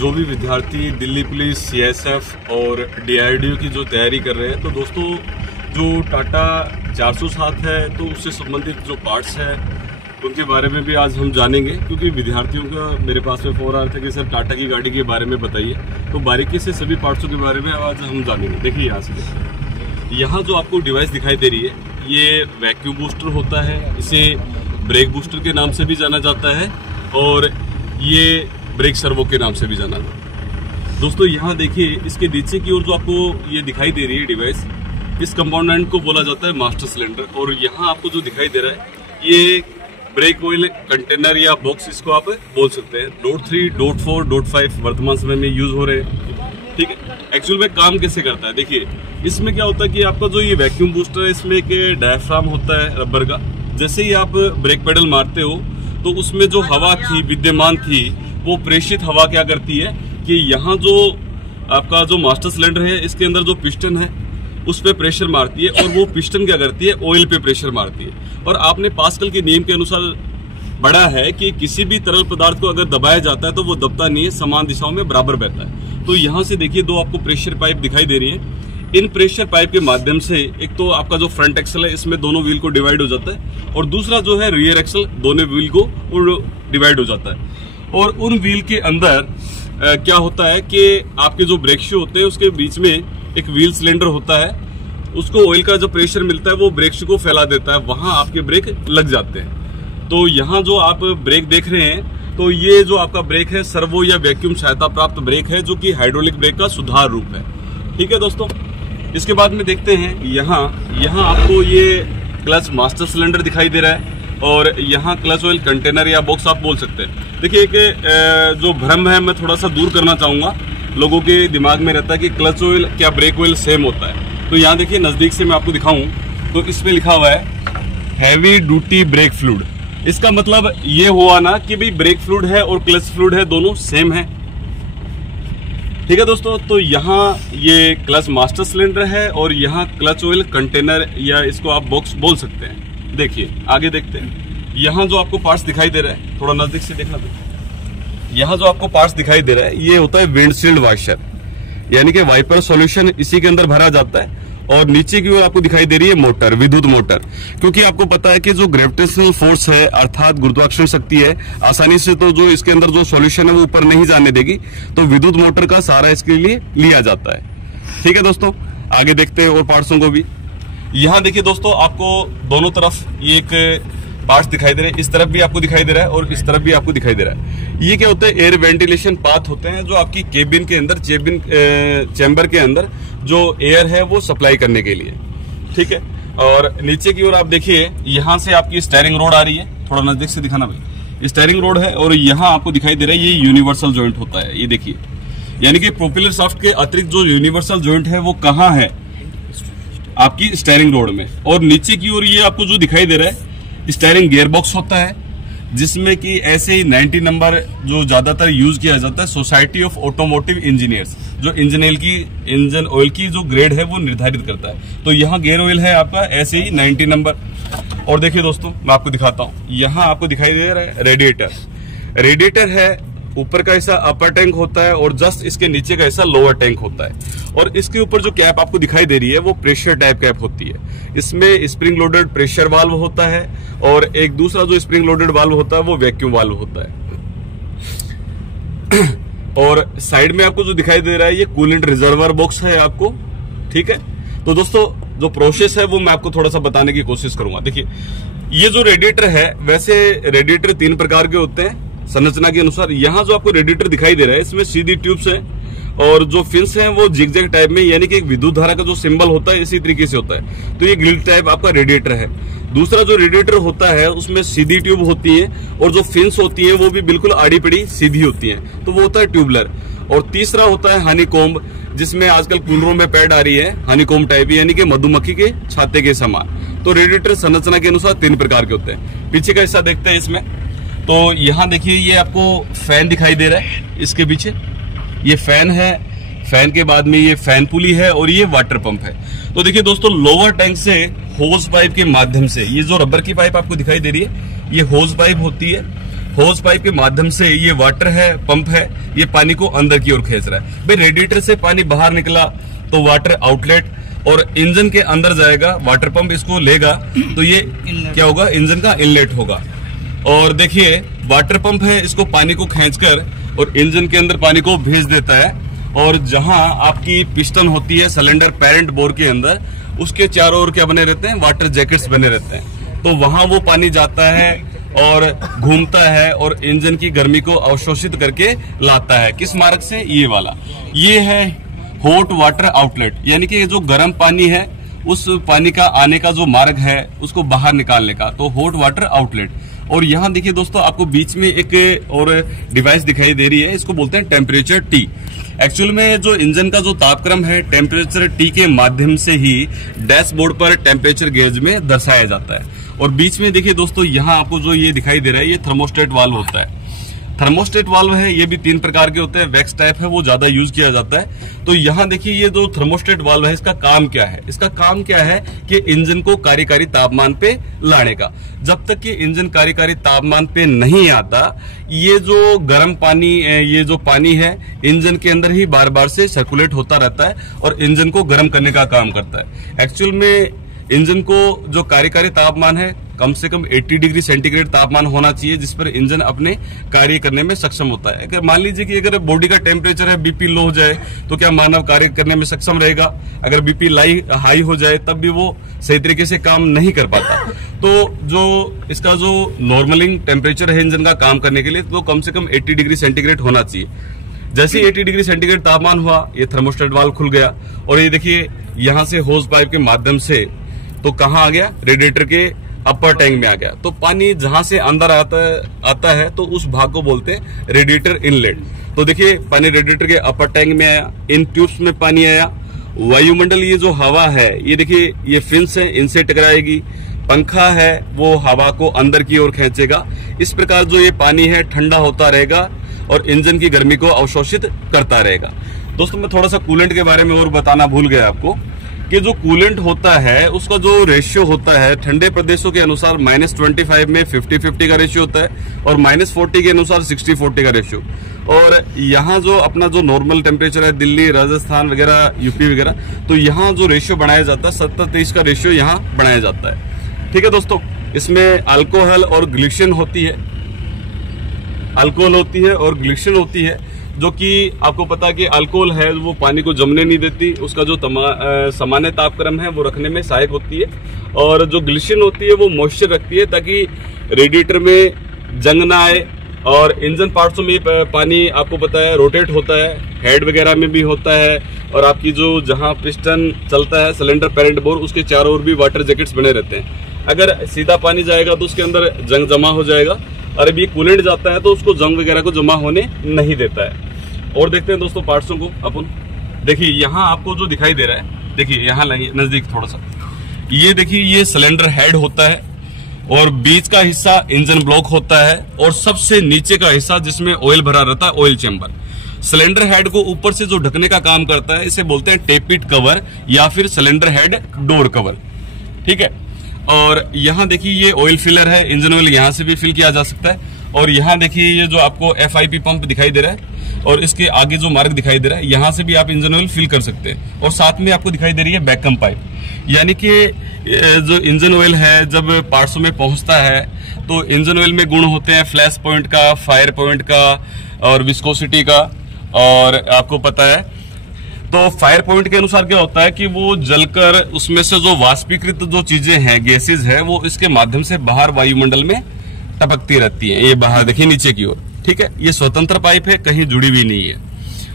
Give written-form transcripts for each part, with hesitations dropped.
जो भी विद्यार्थी दिल्ली पुलिस, सीएसएफ और डीआरडीओ की जो तैयारी कर रहे हैं, तो दोस्तों जो टाटा 407 है तो उससे संबंधित जो पार्ट्स हैं उनके बारे में भी आज हम जानेंगे, क्योंकि विद्यार्थियों का मेरे पास में फोन आ रहा था कि सर टाटा की गाड़ी के बारे में बताइए, तो बारीकी से सभी पार्ट्सों के बारे में आज हम जानेंगे। देखिए यहाँ से, यहाँ जो आपको डिवाइस दिखाई दे रही है ये वैक्यूम बूस्टर होता है, इसे ब्रेक बूस्टर के नाम से भी जाना जाता है और ये ब्रेक सर्वो के नाम से भी जाना जाता है। दोस्तों यहाँ देखिए, इसके नीचे की ओर जो आपको ये दिखाई दे रही है डिवाइस, इस कंपोनेंट को बोला जाता है मास्टर सिलेंडर। और यहाँ आपको जो दिखाई दे रहा है ये ब्रेक ऑयल कंटेनर या बॉक्स इसको आप बोल सकते हैं। डॉट 3, डॉट 4, डॉट 5 वर्तमान समय में यूज हो रहे हैं। ठीक है, एक्चुअल में काम कैसे करता है देखिए, इसमें क्या होता है कि आपका जो ये वैक्यूम बूस्टर है इसमें एक डायफ्राम होता है रबर का। जैसे ही आप ब्रेक पेडल मारते हो तो उसमें जो हवा थी विद्यमान थी, वो प्रेषित हवा क्या करती है कि यहाँ जो आपका जो मास्टर सिलेंडर है इसके अंदर जो पिस्टन है उस पे प्रेशर मारती है, और वो पिस्टन क्या करती है ऑयल पे प्रेशर मारती है। और आपने पास्कल के नियम के अनुसार पढ़ा है कि किसी भी तरल पदार्थ को अगर दबाया जाता है तो वो दबता नहीं है, समान दिशाओं में बराबर बहता है। तो यहाँ से देखिए दो आपको प्रेशर पाइप दिखाई दे रही है। इन प्रेशर पाइप के माध्यम से एक तो आपका जो फ्रंट एक्सल है इसमें दोनों व्हील को डिवाइड हो जाता है, और दूसरा जो है रियर एक्सल दोनों व्हील को डिवाइड हो जाता है। और उन व्हील के अंदर क्या होता है कि आपके जो ब्रेक शू होते हैं उसके बीच में एक व्हील सिलेंडर होता है, उसको ऑयल का जो प्रेशर मिलता है वो ब्रेक शू को फैला देता है, वहां आपके ब्रेक लग जाते हैं। तो यहाँ जो आप ब्रेक देख रहे हैं, तो ये जो आपका ब्रेक है सर्वो या वैक्यूम सहायता प्राप्त ब्रेक है, जो कि हाइड्रोलिक ब्रेक का सुधार रूप है। ठीक है दोस्तों, इसके बाद में देखते हैं यहाँ आपको ये क्लच मास्टर सिलेंडर दिखाई दे रहा है, और यहाँ क्लच ऑयल कंटेनर या बॉक्स आप बोल सकते हैं। देखिए एक जो भ्रम है मैं थोड़ा सा दूर करना चाहूंगा, लोगों के दिमाग में रहता है कि क्लच ऑयल क्या ब्रेक ऑयल सेम होता है। तो यहाँ देखिए नजदीक से मैं आपको दिखाऊं तो इसमें लिखा हुआ है हैवी ड्यूटी ब्रेक फ्लूइड। इसका मतलब ये हुआ ना कि भाई ब्रेक फ्लूइड है और क्लच फ्लूइड है, दोनों सेम है। ठीक है दोस्तों, तो यहाँ ये क्लच मास्टर सिलेंडर है और यहाँ क्लच ऑयल कंटेनर या इसको आप बॉक्स बोल सकते हैं। देखिए आगे देखते हैं, यहाँ जो आपको पार्ट्स दिखाई दे रहा है, थोड़ा नजदीक से देखना। यहाँ जो आपको पार्ट्स दिखाई दे रहा है ये होता है विंडशील्ड वॉशर, यानी कि वाइपर सॉल्यूशन इसी के अंदर भरा जाता है। और नीचे की ओर आपको दिखाई दे रही है मोटर, विद्युत मोटर, क्योंकि आपको पता है कि जो ग्रेविटेशनल फोर्स है अर्थात गुरुत्वाकर्षण शक्ति है, आसानी से तो जो इसके अंदर जो सॉल्यूशन है वो ऊपर नहीं जाने देगी, तो विद्युत मोटर का सहारा इसके लिए लिया जाता है। ठीक है दोस्तों, आगे देखते हैं और पार्ट्सों को भी। यहाँ देखिए दोस्तों, आपको दोनों तरफ ये एक पार्ट्स दिखाई दे रहे हैं, इस तरफ भी आपको दिखाई दे रहा है और इस तरफ भी आपको दिखाई दे रहा है। ये क्या होता है, एयर वेंटिलेशन पाथ होते हैं जो आपकी केबिन के अंदर चैम्बर के अंदर जो एयर है वो सप्लाई करने के लिए। ठीक है, और नीचे की ओर आप देखिए यहाँ से आपकी स्टीयरिंग रोड आ रही है, थोड़ा नजदीक से दिखाना भाई, स्टीयरिंग रोड है, और यहाँ आपको दिखाई दे रहा है ये यूनिवर्सल जॉइंट होता है। ये देखिए, यानी कि प्रोपेलर शाफ्ट के अतिरिक्त जो यूनिवर्सल जॉइंट है वो कहाँ है, आपकी स्टीयरिंग रोड में। और नीचे की ओर ये आपको जो दिखाई दे रहा है स्टीयरिंग गियर बॉक्स होता है, जिसमें कि ऐसे ही 90 नंबर जो ज्यादातर यूज किया जाता है सोसाइटी ऑफ ऑटोमोटिव इंजीनियर्स, जो इंजन ऑयल की जो ग्रेड है वो निर्धारित करता है। तो यहाँ गियर ऑयल है आपका ऐसे ही 90 नंबर। और देखिए दोस्तों मैं आपको दिखाता हूँ, यहाँ आपको दिखाई दे रहा है रेडिएटर है, ऊपर का हिस्सा अपर टैंक होता है और जस्ट इसके नीचे का हिस्सा लोअर टैंक होता है। और इसके ऊपर जो कैप आपको दिखाई दे रही है वो प्रेशर टाइप कैप होती है। इसमें स्प्रिंग लोडेड प्रेशर वाल्व होता है, और एक दूसरा जो स्प्रिंग लोडेड वाल्व होता है वो वैक्यूम वाल्व होता है। और साइड में आपको जो दिखाई दे रहा है ये कूलेंट रिजर्वर बॉक्स है आपको। ठीक है, तो दोस्तों जो प्रोसेस है वो मैं आपको थोड़ा सा बताने की कोशिश करूंगा। देखिए ये जो रेडिएटर है, वैसे रेडिएटर 3 प्रकार के होते हैं संरचना के अनुसार। यहाँ जो आपको रेडिएटर दिखाई दे रहा है इसमें सीधी ट्यूब्स हैं, और जो फिन्स हैं वो जिगजैग टाइप में, यानी कि एक विद्युत धारा का जो सिंबल होता है इसी तरीके से होता है। तो ये ग्रिल टाइप आपका रेडिएटर है। दूसरा जो रेडिएटर होता है उसमें सीधी ट्यूब होती है, और जो फिन्स होती है वो भी बिल्कुल आड़ी पड़ी सीधी होती है, तो वो होता है ट्यूबलर। और तीसरा होता है हनीकॉम्ब, जिसमें आजकल कूलरों में पैड आ रही है हनीकॉम्ब टाइप, यानी कि मधुमक्खी के छाते के समान। तो रेडिएटर संरचना के अनुसार 3 प्रकार के होते हैं। पीछे का हिस्सा देखते हैं इसमें, तो यहाँ देखिए ये आपको फैन दिखाई दे रहा है, इसके पीछे ये फैन है, फैन के बाद में ये फैन पुली है, और ये वाटर पंप है। तो देखिए दोस्तों लोअर टैंक से होज पाइप के माध्यम से, ये जो रबर की पाइप आपको दिखाई दे रही है ये होज पाइप होती है, होज पाइप के माध्यम से ये वाटर है, पंप है, ये पानी को अंदर की ओर खींच रहा है। भाई रेडिएटर से पानी बाहर निकला तो वाटर आउटलेट, और इंजन के अंदर जाएगा, वाटर पंप इसको लेगा तो ये क्या होगा, इंजन का इनलेट होगा। और देखिए वाटर पंप है, इसको पानी को खींचकर और इंजन के अंदर पानी को भेज देता है। और जहां आपकी पिस्टन होती है सिलेंडर पैरेंट बोर के अंदर, उसके चारों ओर क्या बने रहते हैं, वाटर जैकेट्स बने रहते हैं। तो वहां वो पानी जाता है और घूमता है और इंजन की गर्मी को अवशोषित करके लाता है। किस मार्ग से, ये वाला, ये है हॉट वाटर आउटलेट, यानी कि जो गर्म पानी है उस पानी का आने का जो मार्ग है उसको बाहर निकालने का, तो हॉट वाटर आउटलेट। और यहाँ देखिए दोस्तों, आपको बीच में एक और डिवाइस दिखाई दे रही है, इसको बोलते हैं टेम्परेचर टी। एक्चुअल में जो इंजन का जो तापक्रम है टेम्परेचर टी के माध्यम से ही डैशबोर्ड पर टेम्परेचर गेज में दर्शाया जाता है। और बीच में देखिए दोस्तों, यहाँ आपको जो ये दिखाई दे रहा है, ये थर्मोस्टेट वाल्व होता है। थर्मोस्टेट वाल्व है, ये भी 3 प्रकार के होते हैं, वैक्स टाइप है, वो ज्यादा यूज किया जाता है। तो यहाँ देखिए ये जो थर्मोस्टेट वाल्व है, इसका काम क्या है, इसका काम क्या है कि इंजन को कार्यकारी तापमान पे लाने का। जब तक कि इंजन कार्यकारी तापमान पे नहीं आता, ये जो गर्म पानी, ये जो पानी है इंजन के अंदर ही बार बार से सर्कुलेट होता रहता है और इंजन को गर्म करने का काम करता है। एक्चुअल में इंजन को जो कार्यकारी तापमान है कम से कम 80 डिग्री सेंटीग्रेड तापमान होना चाहिए, जिस पर इंजन अपने कार्य करने में सक्षम होता है। अगर मान लीजिए कि अगर बॉडी का टेम्परेचर है, बीपी लो हो जाए, तो क्या मानव कार्य करने में सक्षम रहेगा? अगर बीपी हाई हो जाए तब भी वो सही तरीके से काम नहीं कर पाता। तो जो इसका जो नॉर्मलिंग टेम्परेचर है इंजन का काम करने के लिए, तो कम से कम 80 डिग्री सेंटीग्रेड होना चाहिए। जैसे 80 डिग्री सेंटीग्रेड तापमान हुआ, ये थर्मोस्टेट वाल्व खुल गया और ये देखिए यहां से होज पाइप के माध्यम से तो कहां आ गया, रेडिएटर के अपर टैंक में आ गया। तो पानी जहां से अंदर आता है तो उस भाग को बोलते हैं रेडिएटर इनलेट। तो देखिए पानी रेडिएटर के अपर टैंक में आया, इन ट्यूब्स में पानी आया, वायुमंडल ये जो हवा है, ये देखिए ये फिन्स है, इनसे टकराएगी, पंखा है वो हवा को अंदर की ओर खींचेगा। इस प्रकार जो ये पानी है ठंडा होता रहेगा और इंजन की गर्मी को अवशोषित करता रहेगा। दोस्तों मैं थोड़ा सा कूलेंट के बारे में और बताना भूल गया आपको कि जो कूलेंट होता है उसका जो रेशियो होता है, ठंडे प्रदेशों के अनुसार -25 में 50-50 का रेशियो होता है और -40 के अनुसार 60-40 का रेशियो। और यहाँ जो अपना जो नॉर्मल टेम्परेचर है दिल्ली, राजस्थान वगैरह, यूपी वगैरह, तो यहाँ जो रेशियो बनाया जाता है 70-30 का रेशियो यहाँ बनाया जाता है। ठीक है दोस्तों, इसमें अल्कोहल और ग्लिसरीन होती है, अल्कोहल होती है और ग्लिसरीन होती है, जो कि आपको पता है कि अल्कोहल है वो पानी को जमने नहीं देती, उसका जो सामान्य तापक्रम है वो रखने में सहायक होती है। और जो ग्लिसरीन होती है वो मॉइस्चर रखती है ताकि रेडिएटर में जंग ना आए। और इंजन पार्ट्सों में पानी आपको पता है रोटेट होता है, हेड वगैरह में भी होता है, और आपकी जो जहां पिस्टन चलता है सिलेंडर पैरेंट बोर, उसके चारों ओर भी वाटर जैकेट्स बने रहते हैं। अगर सीधा पानी जाएगा तो उसके अंदर जंग जमा हो जाएगा, और अब ये कूलेंट जाता है तो उसको जंग वगैरह को जमा होने नहीं देता है। और देखते हैं दोस्तों पार्ट्सों को अपन। देखिए यहाँ आपको जो दिखाई दे रहा है, देखिए यहाँ नजदीक थोड़ा सा, ये देखिए ये सिलेंडर हेड होता है और बीच का हिस्सा इंजन ब्लॉक होता है और सबसे नीचे का हिस्सा जिसमें ऑयल भरा रहता है ऑयल चेंबर। सिलेंडर हेड को ऊपर से जो ढकने का काम करता है इसे बोलते हैं टेपिट कवर या फिर सिलेंडर हेड डोर कवर। ठीक है, और यहाँ देखिए ये ऑयल फिलर है, इंजन ऑयल यहाँ से भी फिल किया जा सकता है। और यहाँ देखिए ये जो आपको FIP पंप दिखाई दे रहा है और इसके आगे जो मार्ग दिखाई दे रहा है, यहाँ से भी आप इंजन ऑयल फिल कर सकते हैं। और साथ में आपको दिखाई दे रही है वैक्यूम पाइप, यानी कि जो इंजन ऑयल है जब पार्ट्सों में पहुंचता है तो इंजन ऑयल में गुण होते हैं फ्लैश पॉइंट का, फायर पॉइंट का और विस्कोसिटी का। और आपको पता है तो फायर पॉइंट के अनुसार क्या होता है कि वो जलकर उसमें से जो वाष्पीकृत जो चीजें हैं, गैसेज है, वो इसके माध्यम से बाहर वायुमंडल में टपकती रहती है। ये बाहर देखिए नीचे की ओर। ठीक है, ये स्वतंत्र पाइप है, कहीं जुड़ी हुई नहीं है।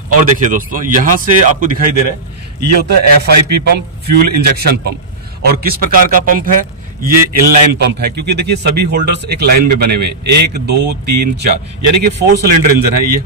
और देखिए दोस्तों यहाँ से आपको दिखाई दे रहा है, ये होता है FIP pump, fuel injection pump. और किस प्रकार का पंप है, ये इनलाइन पंप है, क्योंकि देखिए सभी होल्डर्स एक लाइन में बने हुए हैं, 1 2 3 4, यानी कि 4 सिलेंडर इंजन है ये।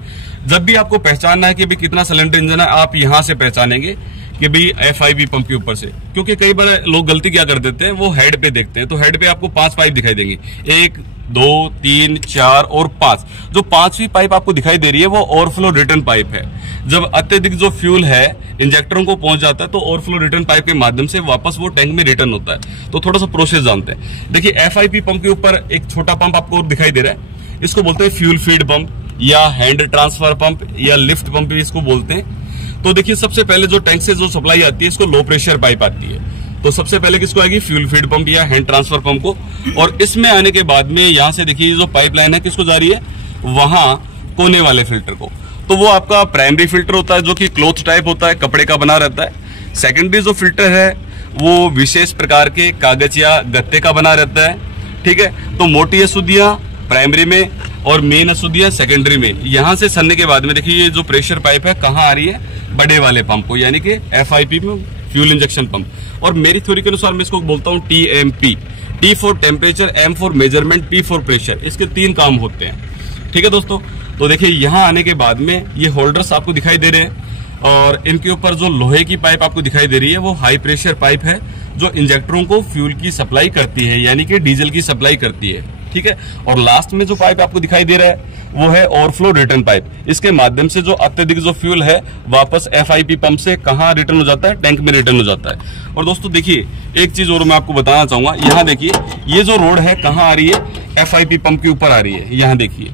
जब भी आपको पहचानना है कि भाई कितना सिलेंडर इंजन है, आप यहां से पहचानेंगे कि भाई FIP पंप के ऊपर से। क्योंकि कई बार लोग गलती क्या कर देते हैं, वो हेड पे देखते हैं, तो हेड पे आपको 5 पाइप दिखाई देंगी, 1 2 3 4 और 5। जो 5वीं पाइप आपको दिखाई दे रही है वो ओवरफ्लो रिटर्न पाइप है। जब अत्यधिक जो फ्यूल है इंजेक्टरों को पहुंच जाता है तो ओवरफ्लो रिटर्न पाइप के माध्यम से वापस वो टैंक में रिटर्न होता है। तो थोड़ा सा प्रोसेस जानते हैं। देखिए FIP पंप के ऊपर एक छोटा पंप आपको दिखाई दे रहा है, इसको बोलते हैं फ्यूल फीड पंप या हैंड ट्रांसफर पंप या लिफ्ट पंप भी इसको बोलते हैं। तो देखिए सबसे पहले जो टैंक से जो सप्लाई आती है इसको लो प्रेशर पाइप आती है। तो सबसे पहले किसको आएगी, फ्यूल फीड पंप या हैंड ट्रांसफर पंप को। और इसमें आने के बाद में यहां से देखिए जो पाइपलाइन है किसको जा रही है, वहां कोने वाले फिल्टर को। तो वो आपका प्राइमरी फिल्टर होता है जो कि क्लॉथ टाइप होता है, कपड़े का बना रहता है। सेकेंडरी जो फिल्टर है वो विशेष प्रकार के कागज या गत्ते का बना रहता है, ठीक है। तो मोटी अशुद्धियां प्राइमरी में और मेन अशुद्धियां सेकेंडरी में। यहां से सनने के बाद में देखिए ये जो प्रेशर पाइप है कहां आ रही है, बड़े वाले पंप को, यानी कि FIP में फ्यूल इंजेक्शन पंप। और मेरी थ्योरी के अनुसार मैं इसको बोलता हूं TMP, T for temperature, M for measurement, P for pressure. इसके 3 काम होते हैं, ठीक है दोस्तों। तो देखिए यहां आने के बाद में ये होल्डर्स आपको दिखाई दे रहे हैं और इनके ऊपर जो लोहे की पाइप आपको दिखाई दे रही है वो हाई प्रेशर पाइप है जो इंजेक्टरों को फ्यूल की सप्लाई करती है, यानी कि डीजल की सप्लाई करती है, ठीक है। और लास्ट में जो पाइप आपको दिखाई दे रहा है वो है ओवरफ्लो रिटर्न पाइप। इसके माध्यम से जो अत्यधिक जो फ्यूल है वापस FIP पंप से कहां रिटर्न हो जाता है, टैंक में रिटर्न हो जाता है। और दोस्तों देखिए एक चीज और मैं आपको बताना चाहूंगा, यहाँ देखिए ये जो रोड है कहां आ रही है, FIP पंप के ऊपर आ रही है, यहाँ देखिए,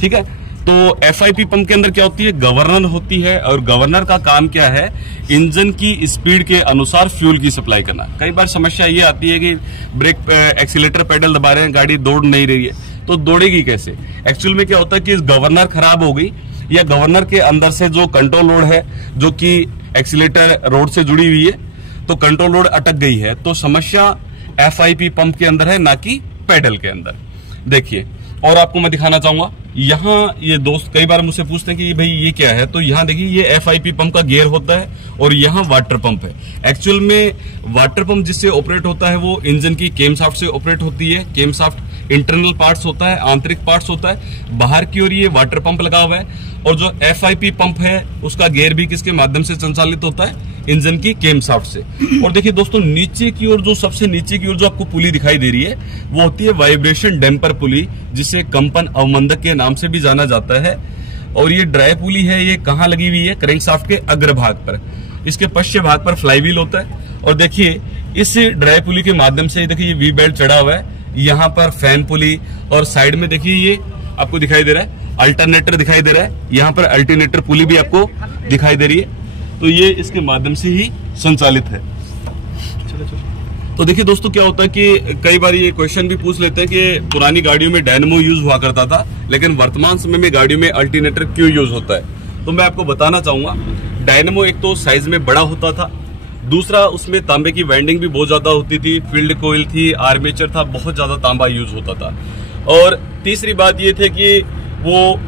ठीक है। तो FIP पंप के अंदर क्या होती है, गवर्नर होती है और गवर्नर का काम क्या है, इंजन की स्पीड के अनुसार फ्यूल की सप्लाई करना। कई बार समस्या ये आती है कि ब्रेक एक्सीलेटर पेडल दबा रहे हैं, गाड़ी दौड़ नहीं रही है, तो दौड़ेगी कैसे। एक्चुअल में क्या होता है कि गवर्नर खराब हो गई या गवर्नर के अंदर से जो कंट्रोल रोड है जो कि एक्सीलेटर रोड से जुड़ी हुई है, तो कंट्रोल रोड अटक गई है। तो समस्या FIP पंप के अंदर है, ना कि पेडल के अंदर। देखिए और आपको मैं दिखाना चाहूंगा, यहाँ ये दोस्त कई बार मुझसे पूछते हैं कि भाई ये क्या है, तो यहाँ देखिए ये FIP पंप का गियर होता है और यहाँ वाटर पंप है। एक्चुअल में वाटर पंप जिससे ऑपरेट होता है वो इंजन की केम शाफ्ट से ऑपरेट होती है। केम शाफ्ट इंटरनल पार्ट्स होता है, आंतरिक पार्ट्स होता है, बाहर की ओर ये वाटर पंप लगा हुआ है। और जो FIP पंप है उसका गियर भी किसके माध्यम से संचालित होता है, इंजन की केम शाफ्ट से। और देखिए दोस्तों नीचे की ओर जो सबसे नीचे की ओर जो आपको पुली दिखाई दे रही है वो होती है वाइब्रेशन डैम्पर पुली, जिसे कंपन अवमंदक के नाम से भी जाना जाता है। और ये ड्राई पुली है, ये कहाँ लगी हुई है, क्रैंक शाफ्ट के अग्रभाग पर। इसके पश्चिम भाग पर फ्लाईव्हील होता है। और देखिए इस ड्राई पुली के माध्यम से देखिए ये वी बेल्ट चढ़ा हुआ है, यहाँ पर फैन पुली और साइड में देखिए ये आपको दिखाई दे रहा है अल्टरनेटर दिखाई दे रहा है, यहाँ पर अल्टरनेटर पुली भी आपको दिखाई दे रही है। तो ये इसके माध्यम से ही संचालित है। तो देखिए दोस्तों क्या होता है कि कई बार ये क्वेश्चन भी पूछ लेते हैं कि पुरानी गाड़ियों में डायनेमो यूज हुआ करता था, लेकिन वर्तमान समय में गाड़ियों में अल्टरनेटर क्यों यूज होता है। तो मैं आपको बताना चाहूंगा, डायनेमो एक तो साइज में बड़ा होता था, दूसरा उसमें तांबे की वाइंडिंग भी बहुत ज्यादा होती थी, फील्ड कोयल थी, आर्मेचर था, बहुत ज्यादा तांबा यूज होता था। और तीसरी बात ये थे कि वो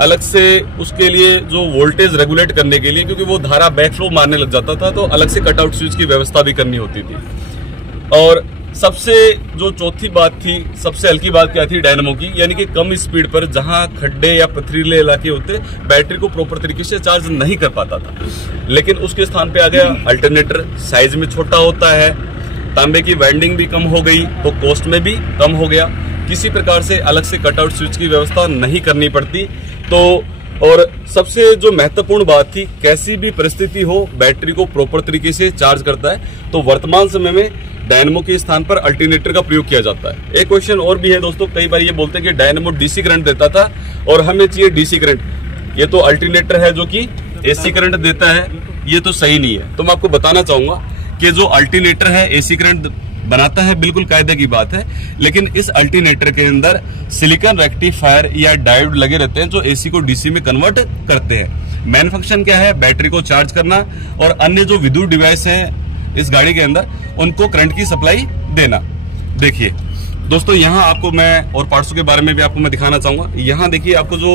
अलग से उसके लिए जो वोल्टेज रेगुलेट करने के लिए, क्योंकि वो धारा बैकफ्लो मारने लग जाता था, तो अलग से कटआउट स्विच की व्यवस्था भी करनी होती थी। और सबसे जो चौथी बात थी, सबसे हल्की बात क्या थी डायनेमो की, यानी कि कम स्पीड पर जहां खड्डे या पथरीले इलाके होते बैटरी को प्रॉपर तरीके से चार्ज नहीं कर पाता था। लेकिन उसके स्थान पे आ गया अल्टरनेटर, साइज में छोटा होता है, तांबे की वाइंडिंग भी कम हो गई, तो कॉस्ट में भी कम हो गया, किसी प्रकार से अलग से कटआउट स्विच की व्यवस्था नहीं करनी पड़ती। तो और सबसे जो महत्वपूर्ण बात थी, कैसी भी परिस्थिति हो बैटरी को प्रॉपर तरीके से चार्ज करता है। तो वर्तमान समय में डायनेमो के स्थान पर अल्टरनेटर का प्रयोग किया जाता है। एक क्वेश्चन और भी है दोस्तों, कई बार ये बोलते हैं कि डायनेमो DC करंट देता था और हमें चाहिए DC करंट। ये तो अल्टरनेटर है जो कि AC करंट देता है, ये तो सही नहीं है। तो मैं आपको बताना चाहूंगा कि जो अल्टरनेटर है AC करंट बनाता है, बिल्कुल कायदे की बात है, लेकिन इस अल्टरनेटर के अंदर सिलिकॉन रेक्टिफायर या डायोड लगे रहते हैं जो AC को DC में कन्वर्ट करते हैं। मेन फंक्शन क्या है, बैटरी को चार्ज करना और अन्य जो विद्युत डिवाइस हैं इस गाड़ी के अंदर उनको करंट की सप्लाई देना। देखिए दोस्तों यहाँ आपको मैं और पार्ट्सों के बारे में भी आपको मैं दिखाना चाहूंगा। यहाँ देखिए आपको जो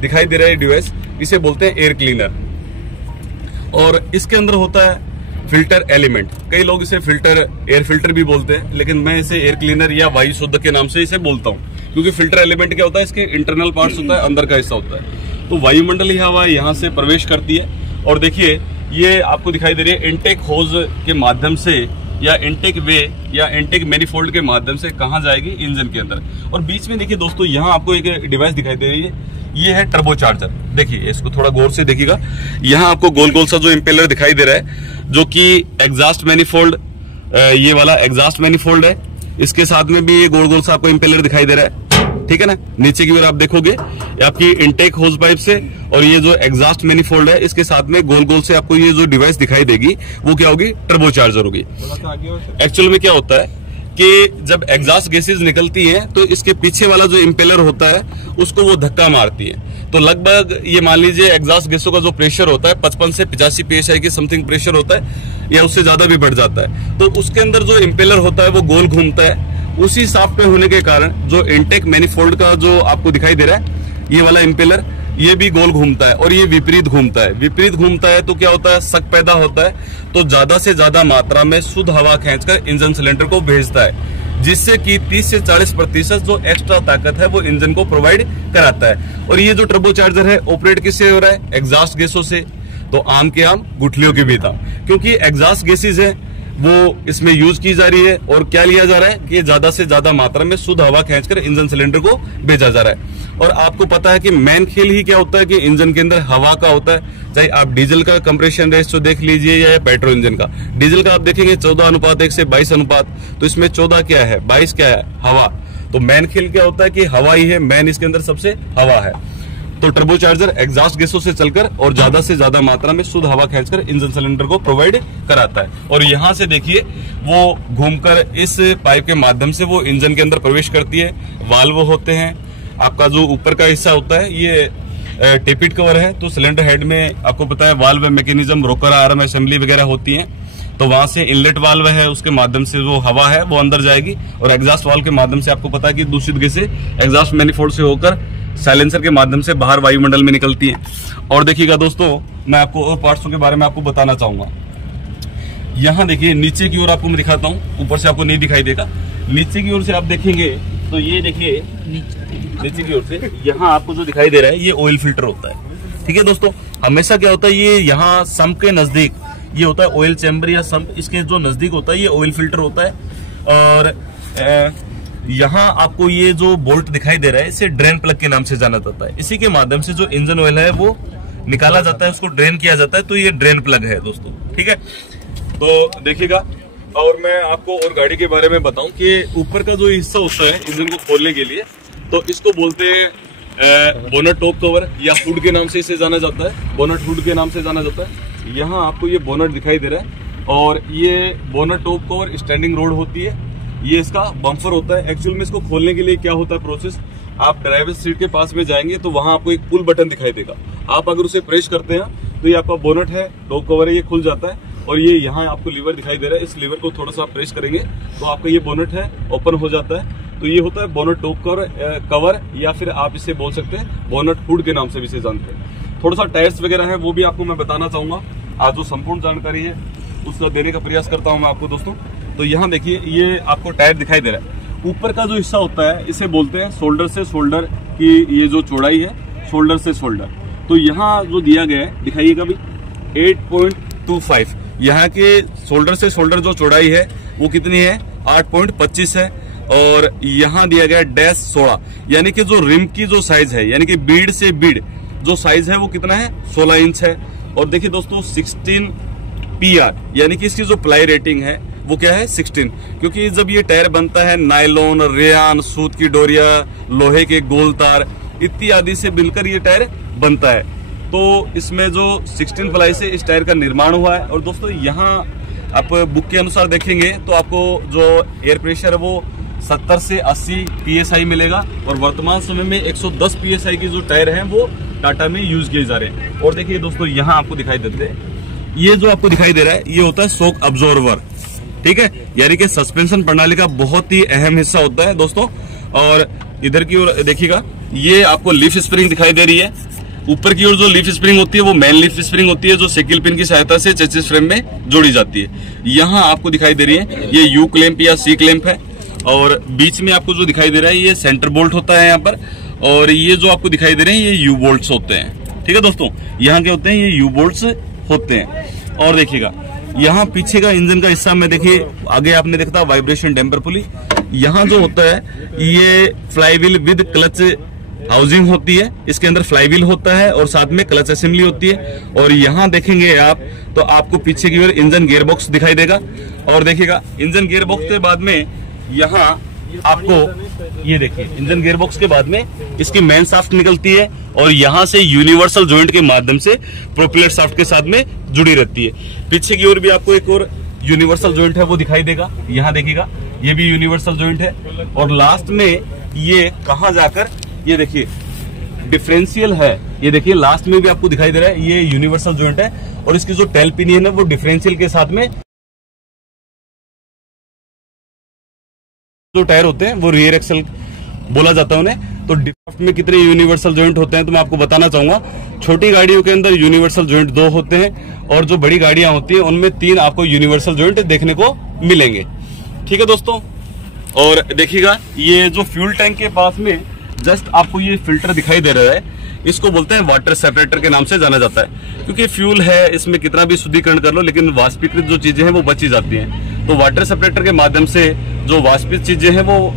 दिखाई दे रहा है डिवाइस, इसे बोलते हैं एयर क्लीनर, और इसके अंदर होता है फिल्टर एलिमेंट। कई लोग इसे एयर फिल्टर भी बोलते हैं, लेकिन मैं इसे एयर क्लीनर या वायु शोधक के नाम से इसे बोलता हूँ, क्योंकि फिल्टर एलिमेंट क्या होता है, इसके इंटरनल पार्ट्स होता है, अंदर का हिस्सा होता है। तो वायुमंडलीय हवा यहाँ से प्रवेश करती है और देखिए ये आपको दिखाई दे रही है इनटेक होज के माध्यम से या इनटेक वे या इनटेक मैनिफोल्ड के माध्यम से कहाँ जाएगी, इंजन के अंदर। और बीच में देखिए दोस्तों यहाँ आपको एक डिवाइस दिखाई दे रही है, ये है टर्बो चार्जर। देखिए इसको थोड़ा गौर से देखिएगा, यहाँ आपको गोल गोल सा जो इंपेलर दिखाई दे रहा है जो कि एग्जॉस्ट मैनिफोल्ड, ये वाला एग्जॉस्ट मैनिफोल्ड है, इसके साथ में भी ये गोल गोल सा आपको इंपेलर दिखाई दे रहा है, ठीक है ना। नीचे की ओर आप देखोगे आपकी इनटेक होज पाइप से और ये जो एग्जॉस्ट मैनिफोल्ड है इसके साथ में गोल गोल से आपको ये जो डिवाइस दिखाई देगी वो क्या होगी, टर्बो चार्जर होगी। एक्चुअल में क्या होता है कि जब एग्जॉस्ट गैसेस निकलती हैं तो इसके पीछे वाला जो इंपेलर होता है उसको वो धक्का मारती है। तो लगभग ये मान लीजिए एग्जॉस्ट गैसों का जो प्रेशर होता है 55 से 85 psi की समथिंग प्रेशर होता है या उससे ज्यादा भी बढ़ जाता है। तो उसके अंदर जो इंपेलर होता है वो गोल घूमता है। उसी शाफ्ट में होने के कारण जो इनटेक मैनिफोल्ड का जो आपको दिखाई दे रहा है ये वाला इंपेलर ये भी गोल घूमता है और ये विपरीत घूमता है। विपरीत घूमता है तो क्या होता है, शक पैदा होता है। तो ज्यादा से ज्यादा मात्रा में शुद्ध हवा खींचकर इंजन सिलेंडर को भेजता है, जिससे कि 30 से 40% जो एक्स्ट्रा ताकत है वो इंजन को प्रोवाइड कराता है। और ये जो टर्बो चार्जर है ऑपरेट किससे हो रहा है, एग्जॉस्ट गैसों से। तो आम के आम गुठलियों के भी था, क्योंकि एग्जॉस्ट गैसेज है वो इसमें यूज की जा रही है। और क्या लिया जा रहा है कि ज्यादा से ज्यादा मात्रा में शुद्ध हवा खींचकर इंजन सिलेंडर को भेजा जा रहा है। और आपको पता है कि मेन खेल ही क्या होता है कि इंजन के अंदर हवा का होता है। चाहे आप डीजल का कंप्रेशन रेशियो देख लीजिए या पेट्रोल इंजन का। डीजल का आप देखेंगे 14:1 से 22 अनुपात, तो इसमें 14 क्या है, 22 क्या है, हवा। तो मेन खेल क्या होता है कि हवा ही है, मेन इसके अंदर सबसे हवा है। तो टर्बो चार्जर एग्जॉस्ट गैसों से चलकर और ज्यादा से ज्यादा मात्रा में शुद्ध हवा खींचकर इंजन सिलेंडर को प्रोवाइड कराता है। और यहाँ से देखिए वो घूमकर इस पाइप के माध्यम से वो इंजन के अंदर प्रवेश करती है। वाल्व होते हैं, आपका जो ऊपर का हिस्सा होता है ये टेपिड कवर है। तो सिलेंडर हेड में आपको पता है वाल्व मैकेनिज्म, रोकर आर्म असेंबली वगैरह होती है। तो वहां से इनलेट वाल्व है, उसके माध्यम से जो हवा है वो अंदर जाएगी। और एग्जॉस्ट वाल्व के माध्यम से आपको पता है कि दूषित गैसें एग्जॉस्ट मैनिफोल्ड से होकर साइलेंसर के माध्यम से बाहर वायुमंडल में निकलती है। और देखिएगा दोस्तों, मैं आपको और पार्ट्सों के बारे में आपको बताना चाहूंगा। यहाँ देखिए नीचे की ओर आपको मैं दिखाता हूँ, ऊपर से आपको नहीं दिखाई देगा। नीचे की ओर से आप देखेंगे तो ये देखिए नीचे की ओर से यहाँ आपको जो दिखाई दे रहा है ये ऑयल फिल्टर होता है। ठीक है दोस्तों, हमेशा क्या होता है ये यहाँ सम्प के नजदीक ये होता है ऑयल चैम्बर या सम्प, इसके जो नजदीक होता है ये ऑयल फिल्टर होता है। और यहाँ आपको ये जो बोल्ट दिखाई दे रहा है इसे ड्रेन प्लग के नाम से जाना जाता है। इसी के माध्यम से जो इंजन ऑयल है वो निकाला जाता है, उसको ड्रेन किया जाता है। तो ये ड्रेन प्लग है दोस्तों, ठीक है। तो देखिएगा, और मैं आपको और गाड़ी के बारे में बताऊं कि ऊपर का जो हिस्सा होता है इंजन को खोलने के लिए, तो इसको बोलते हैं बोनट टॉप कवर या हुड के नाम से इसे जाना जाता है। बोनट हुड के नाम से जाना जाता है। यहाँ आपको ये बोनट दिखाई दे रहा है और ये bonnet top cover standing road होती है। ये इसका बम्पर होता है। एक्चुअल में इसको खोलने के लिए क्या होता है प्रोसेस, आप ड्राइवर सीट के पास में जाएंगे तो वहां आपको एक पुल बटन दिखाई देगा। आप अगर उसे प्रेस करते हैं तो ये आपका बोनट है, टॉप कवर है, ये खुल जाता है। और ये यहाँ आपको लीवर दिखाई दे रहा है, इस लीवर को थोड़ा सा प्रेस करेंगे तो आपका ये बोनट है ओपन हो जाता है। तो ये होता है बोनट टॉप कवर या फिर आप इसे बोल सकते हैं बोनट हुड के नाम से भी इसे जानते हैं। थोड़ा सा टायर्स वगैरह है वो भी आपको मैं बताना चाहूंगा। आज जो संपूर्ण जानकारी है उसका देने का प्रयास करता हूँ मैं आपको दोस्तों। तो यहाँ देखिए ये आपको टायर दिखाई दे रहा है। ऊपर का जो हिस्सा होता है इसे बोलते हैं शोल्डर से शोल्डर की ये जो चौड़ाई है, शोल्डर से शोल्डर। तो यहाँ जो दिया गया है दिखाइएगा भी 8.25। यहाँ के शोल्डर से शोल्डर जो चौड़ाई है वो कितनी है, 8.25 है। और यहाँ दिया गया डैश 16, यानी कि जो रिम की जो साइज है, यानी कि बीड से बीड जो साइज है वो कितना है, 16 इंच है। और देखिए दोस्तों 16 PR, यानी कि इसकी जो प्लाई रेटिंग है वो क्या है 16, क्योंकि जब ये टायर बनता है नायलॉन, रेयान, सूत की डोरिया, लोहे के गोल तार इत्यादि से मिलकर ये टायर बनता है। तो इसमें जो 16 प्लाई से इस टायर का निर्माण हुआ है। और दोस्तों यहाँ आप बुक के अनुसार देखेंगे तो आपको जो एयर प्रेशर है वो 70 से 80 PSI मिलेगा। और वर्तमान समय में 110 PSI की जो टायर है वो टाटा में यूज किए जा रहे हैं। और देखिए दोस्तों यहाँ आपको दिखाई देते हैं, ये जो आपको दिखाई दे रहा है ये होता है शॉक अब्जॉर्वर, ठीक है, यानी कि सस्पेंशन प्रणाली का बहुत ही अहम हिस्सा होता है दोस्तों। और इधर की ओर देखिएगा ये आपको लीफ स्प्रिंग दिखाई दे रही है। ऊपर की ओर जो लीफ स्प्रिंग होती है वो मेन लीफ स्प्रिंग होती है, जो साइकिल पिन की सहायता से चेसिस फ्रेम में जोड़ी जाती है। यहाँ आपको दिखाई दे रही है ये यू क्लैंप या सी क्लैंप है। और बीच में आपको जो दिखाई दे रहा है ये सेंटर बोल्ट होता है यहाँ पर। और ये जो आपको दिखाई दे रहे हैं ये यू बोल्ट्स होते हैं, ठीक है दोस्तों। यहाँ के होते हैं ये यू बोल्ट्स होते हैं। और देखिएगा यहाँ पीछे का इंजन का हिस्सा में देखिए, आगे आपने देखा वाइब्रेशन डैम्पर पुली। यहाँ जो होता है ये फ्लाईव्हील विद क्लच हाउसिंग होती है, इसके अंदर फ्लाईव्हील होता है और साथ में क्लच असेंबली होती है। और यहाँ देखेंगे आप तो आपको पीछे की ओर इंजन गियरबॉक्स दिखाई देगा। और देखिएगा इंजन गियरबॉक्स के बाद में यहाँ आपको ये देखिए इंजन गियरबॉक्स के बाद में इसकी मेन शाफ्ट निकलती है और यहाँ से यूनिवर्सल जॉइंट के माध्यम से प्रोपेलर शाफ्ट के साथ में जुड़ी रहती है। पीछे की ओर भी आपको एक और यूनिवर्सल जॉइंट है वो दिखाई देगा, यहाँ देखिएगा ये भी यूनिवर्सल जॉइंट है। और लास्ट में ये कहाँ जाकर ये देखिए डिफरेंशियल है, ये देखिए लास्ट में भी आपको दिखाई दे रहा है ये यूनिवर्सल जॉइंट है। और इसकी जो टेल पिनियन है वो डिफरेंशियल के साथ में, जो टायर होते हैं वो रियर एक्सल बोला जाता है उन्हें। तो डिफॉल्ट में कितने यूनिवर्सल जॉइंट होते हैं तो मैं आपको बताना चाहूंगा। छोटी गाड़ियों के अंदर यूनिवर्सल जॉइंट 2 होते हैं और जो बड़ी गाड़ियां होती हैं उनमें 3 आपको यूनिवर्सल जॉइंट देखने को मिलेंगे। ठीक है दोस्तों, और देखिएगा ये जो फ्यूल टैंक के पास में जस्ट आपको ये फिल्टर दिखाई दे रहा है, इसको बोलते हैं वाटर सेपरेटर के नाम से जाना जाता है। क्योंकि फ्यूल है इसमें कितना भी शुद्धिकरण कर लो लेकिन वाष्पीकृत जो चीजें हैं वो बची जाती हैं। तो वाटर सेपरेटर के माध्यम से जो वाष्पित चीजें हैं वो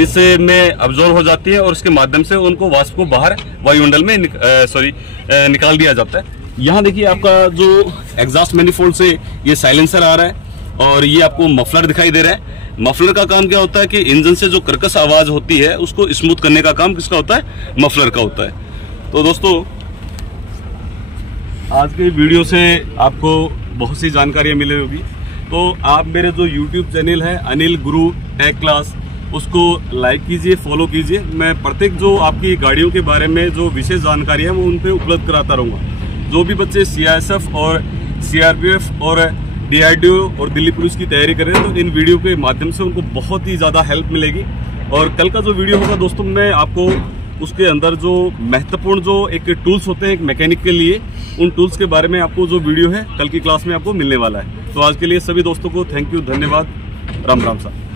इसमें अब्जॉर्ब हो जाती है और उसके माध्यम से उनको वाष्प को बाहर वायुमंडल में निकाल दिया जाता है। यहाँ देखिए आपका जो एग्जॉस्ट मैनिफोल्ड से ये साइलेंसर आ रहा है और ये आपको मफलर दिखाई दे रहा है। मफलर का काम क्या होता है कि इंजन से जो कर्कश आवाज होती है उसको स्मूथ करने का काम किसका होता है, मफलर का होता है। तो दोस्तों आज के वीडियो से आपको बहुत सी जानकारियां मिली होगी। तो आप मेरे जो YouTube चैनल है अनिल गुरु टेक क्लास, उसको लाइक कीजिए, फॉलो कीजिए। मैं प्रत्येक जो आपकी गाड़ियों के बारे में जो विशेष जानकारी है वो उन पे उपलब्ध कराता रहूँगा। जो भी बच्चे CISF और CRPF और DRDO और दिल्ली पुलिस की तैयारी कर रहे हैं तो इन वीडियो के माध्यम से उनको बहुत ही ज़्यादा हेल्प मिलेगी। और कल का जो वीडियो होगा दोस्तों मैं आपको उसके अंदर जो महत्वपूर्ण जो एक टूल्स होते हैं एक मैकेनिक के लिए, उन टूल्स के बारे में आपको जो वीडियो है कल की क्लास में आपको मिलने वाला है। तो आज के लिए सभी दोस्तों को थैंक यू, धन्यवाद, राम राम साहब।